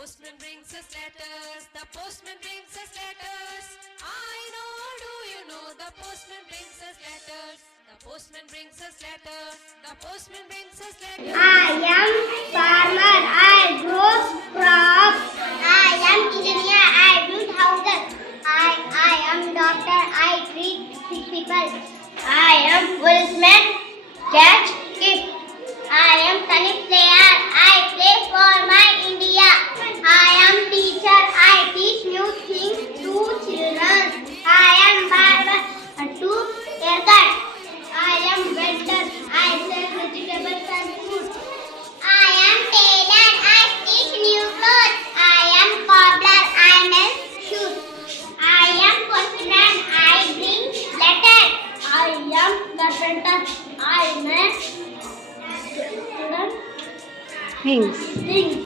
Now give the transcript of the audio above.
postman brings us letters. The postman brings us letters. I know, do you know? The postman brings us letters. The postman brings us letters. The postman brings us letters. I am farmer. I grow crops. I am engineer. I build houses. I am doctor. I treat sick people. I am policeman. Catch kids. I am tennis player. I play for my India. I am teacher. I teach new things to children. I am barber to haircut. I am vendor. I sell vegetables and fruit. I am tailor. I stitch new clothes. I am cobbler. I make shoes. I am postman. I bring letters. I am carpenter. I make Things. things.